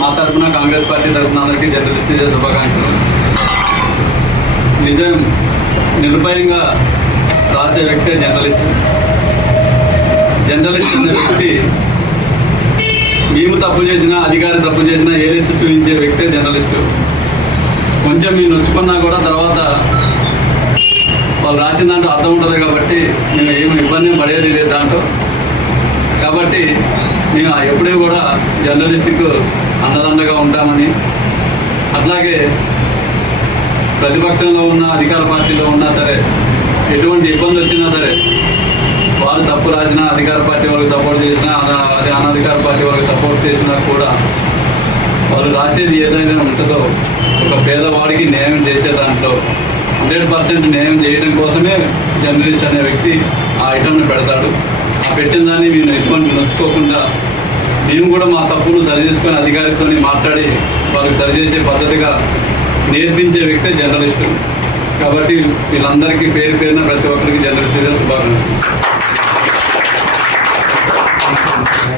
మా తరఫున కాంగ్రెస్ పార్టీ తరఫున అందరికీ జర్నలిస్ట్ డే శుభాకాంక్షలు. నిజం నిర్భయంగా రాసే వ్యక్తే జర్నలిస్ట్. జర్నలిస్ట్ అనే వ్యక్తి మేము తప్పు చేసినా, అధికారి తప్పు చేసినా ఏలెత్తి చూపించే వ్యక్తే జర్నలిస్టు. కొంచెం మీరు నొచ్చుకున్నా కూడా తర్వాత వాళ్ళు రాసిన దాంట్లో అర్థం ఉంటుంది కాబట్టి మేము ఏమి ఇబ్బంది పడేది లేదు దాంట్లో. కాబట్టి మేము ఎప్పుడూ కూడా జర్నలిస్టుకు అండదండగా ఉంటామని, అట్లాగే ప్రతిపక్షంలో ఉన్న అధికార పార్టీలో ఉన్నా సరే ఎటువంటి ఇబ్బంది వచ్చినా సరే వారు తప్పు రాసినా, అధికార పార్టీ వాళ్ళకి సపోర్ట్ చేసినా, అదే అనధికార పార్టీ వాళ్ళకి సపోర్ట్ చేసినా కూడా వాళ్ళు రాసేది ఏదైనా ఉంటుందో ఒక పేదవాడికి న్యాయం చేసే దాంట్లో 100% న్యాయం చేయడం కోసమే జర్నలిస్ట్ అనే వ్యక్తి ఆ ఐటమ్ని పెడతాడు. ఆ పెట్టిన దాన్ని మేము ఇబ్బంది నొచ్చుకోకుండా మేము కూడా మా తప్పులు సరిచేసుకొని అధికారితో మాట్లాడి వాళ్ళకి సరిచేసే పద్ధతిగా నేర్పించే వ్యక్తే జర్నలిస్టు. కాబట్టి వీళ్ళందరికీ పేరు పేరున ప్రతి ఒక్కరికి జర్నలిస్ట్ శుభాకాంక్షలు.